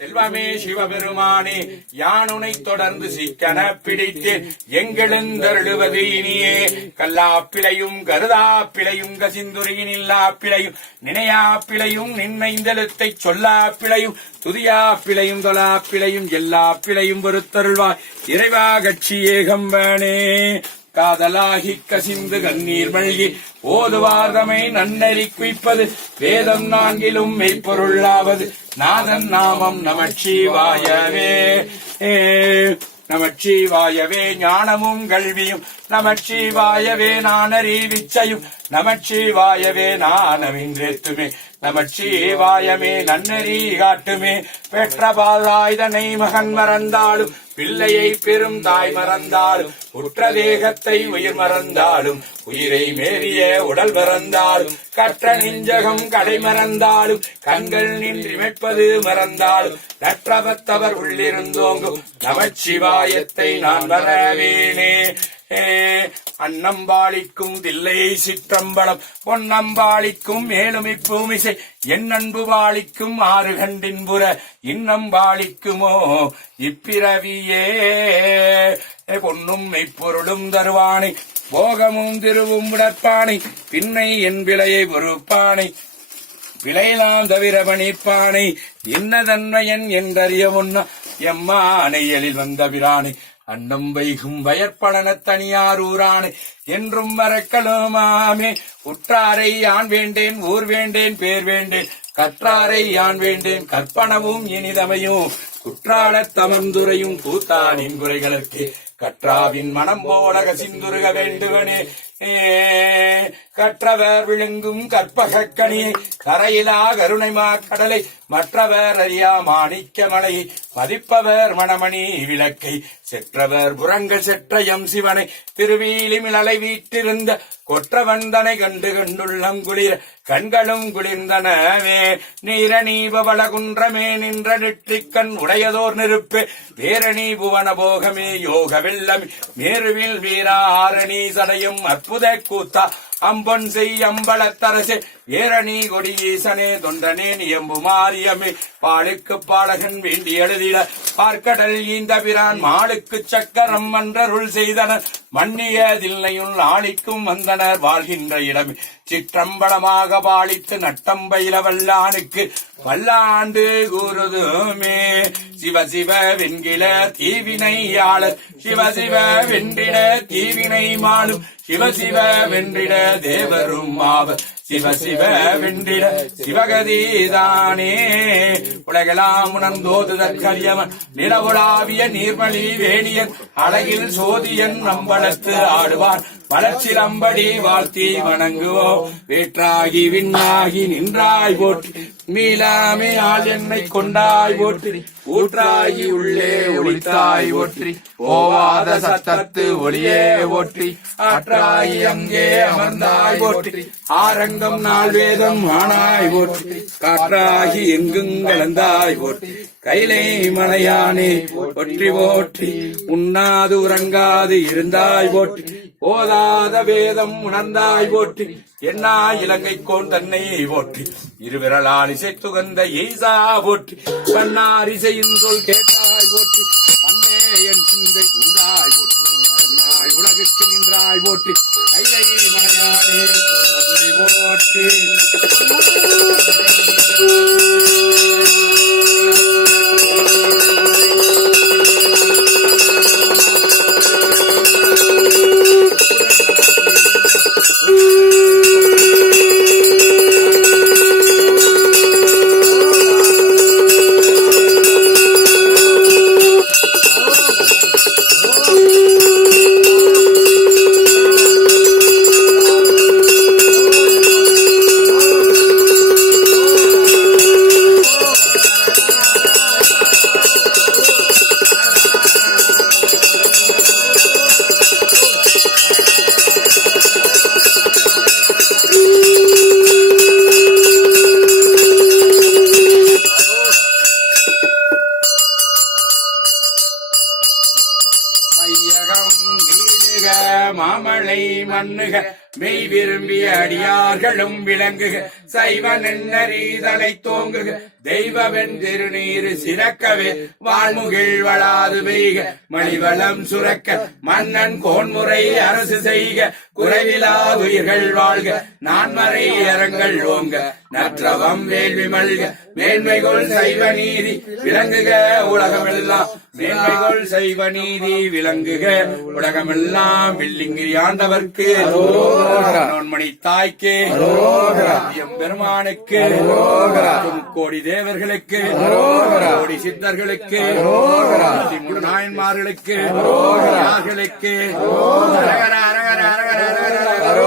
செல்வமே சிவபெருமானே, யானுனை தொடர்ந்து சிக்கன பிடித்தேன் எங்கெழுந்தருளுவது இனியே. கல்லாப்பிளையும் கருதாப்பிளையும் கசிந்துரையின் இல்லாப்பிளையும் நினையாப்பிளையும் நின்னைந்தெழுத்தை சொல்லாப்பிளையும் துதியாப்பிளையும் தொலாப்பிளையும் எல்லாப்பிளையும் பொறுத்தருள்வாய் இறைவா கட்சி ஏகம்பனே. காதலாகி கசிந்து கண்ணீர் மல்கி ஓதுவார்தமை நன்னறி குய்ப்பது வேதம் நான்கிலும் மெய்ப்பொருளாவது நாதன் நாமம் நமச்சிவாயவே. நமச்சிவாயவே ஞானமும் கல்வியும் நமச்சிவாயவே நானறிவிச்சையும் நமச்சிவாயவே நானவின்றேத்துமே நமச்சிவாயமே நன்னறி காட்டுமே. பெற்ற பாதாய்தனை மகன் மறந்தாலும் பிள்ளையை பெரும் தாய் மறந்தாலும் உற்ற தேகத்தை உயிர் மறந்தாலும் உயிரை மேறிய உடல் மறந்தாலும் கற்ற நெஞ்சகம் கடை மறந்தாலும் கண்கள் நின்றிமைப்பது மறந்தாலும் நற்றவத்தவர் உள்ளிருந்தோங்கும் நமச்சிவாயத்தை நான் வரவேனே. அன்னம்பாளிக்கும் தில்லை சிற்றம்பலம் பொன்னம்பாளிக்கும் மேலுமி பூமிசை என் அன்பு பாளிக்கும் ஆறு கண்டின்புற இன்னம்பாளிக்குமோ இப்பிறவியே. பொன்னும் மெய்ப்பொருளும் தருவானை போகமும் திருவும் விடற்பானை பின்னை என் விலையை பொறுப்பானை விலையெல்லாம் தவிர பணிப்பானை இன்னதன்மையன் என்றறிய முன்னா எம்மானை எழில் வந்த பிரானை அன்னம் வைகும் வயற்படன தனியாரூரானை என்றும் மறக்கலுமாமே. உற்றாரை யான் வேண்டேன் ஊர் வேண்டேன் பேர் வேண்டேன் கற்றாரை யான் வேண்டேன் கற்பனவும் இனிதமையும் குற்றாலத் தமர்ந்துரையும் கூத்தானின் குறைகளுக்கு கற்றாவின் மனம் போல கசிந்துருக வேண்டுவனே. கற்றவர் விழுங்கும் கற்பகக்கனி கரையிலா கருணைமா கடலை மற்றவர் அறியா மாணிக்க மலை மதிப்பவர் மணமணி விளக்கை செற்றவர் புறங்கள் செற்றயம் சிவனை திருவீலிமிழலை வீட்டிருந்த கொற்றவந்தனை கண்டு கண்டுள்ளம் குளிர கண்களும் குளிர்ந்தனவே. நீரணி பவள குன்றமே நின்ற நெற்றிக்கண் உடையதோர் நெருப்பு வேரணி புவன போகமே யோக வெள்ளம் மேருவில் வீரா ஆரணி சடையும் அற்புத கூத்தா அம்பொன் செய் அம்பலத்தரசே ஏரணி கொடியீசனே தொண்டனே நியம்பு மாரியமே. பாலுக்கு பாடகன் வேண்டி எழுதிட பார்க்கடல் ஈந்த பிரான் மாளுக்கு சக்கரம் மன்றருள் செய்தனர் மன்னியதில்லையுள் ஆளிக்கும் வந்தனர் வாழ்கின்ற இடமே. சிற்றம்பலமாக பாலித்து நட்டம்பயில வல்லானுக்கு வல்லாண்டு கூறுதுமே. சிவசிவ வெண்கில தீவினையாளர் சிவசிவ வென்றிட தீவினை மாளும் சிவசிவ வென்றிட தேவரும் ஆவர் சிவசிவ வென்றிட சிவகதிதானே. உலகெல்லாம் உணர்ந்தோதுதற்கரியவன் நிலவுலாவிய நீர்மலி வேணியன் அழகில் சோதியன் நம்பளத்து ஆடுவான் வளர்ச்சிலம்படி வாழ்த்தி வணங்குவோம். வேற்றாகி விண்ணாகி நின்றாய் போற்றி மீளாமே ஆள் என்னை கொண்டாய் போற்றி ஊற்றாகி உள்ளே ஒளித்தாய் போற்றி ஓவாத சத்தத்து ஒளியே போற்றி ஆற்றாகி அங்கே அமர்ந்தாய் போற்றி ஆரங்கம் நாள் வேதம் ஆனாய் போற்றி காற்றாகி எங்கும் கலந்தாய் போற்றி கைலை மலையானே போற்றி போற்றி உண்ணாது உறங்காது இருந்தாய் போற்றி போதாத வேதம் உணர்ந்தாய் போற்றி என்னா இலங்கை கோன் தன்னை போற்றி இருவிரலால் இசைத்துகந்த ஈசா போற்றி பன்னார் இசையின் சொல் கேட்டாய் போற்றி அன்னே என் சிந்தை உண்டாய் போற்றி உலகுக்கு நின்றாய் போற்றி கைலை மலையானே போற்றி. மாமலை மண்ணுக மெய் விரும்பிய அடியார்களும் விளங்குக சைவ நென்னரீதலை தோங்குக தெய்வவென் திருநீரு சிறக்கவே வாழ்முகில் வளாது பெய்க மணிவளம் சுரக்க மன்னன் கோன்முறை அரசு செய்க குறைவிலாதுயிர்கள் வாழ்க நான்மறை அறங்கள் ஓங்க நற்றவம் வேள்வி மல்க மேன்மைகொள் சைவ நீதி விளங்குக உலகமெல்லாம் மேன்மைகொள் சைவ நீதி விளங்குக உலகமெல்லாம் வில்லிங்கிரி ஆண்டவர்க்கு நோன்மணி தாய்க்கு பெருமானுக்கு கோடி தேவர்களுக்கு கோடி சித்தர்களுக்கு 3 நாயன்மார்களுக்கு அரகர அரகர அரகர அரகர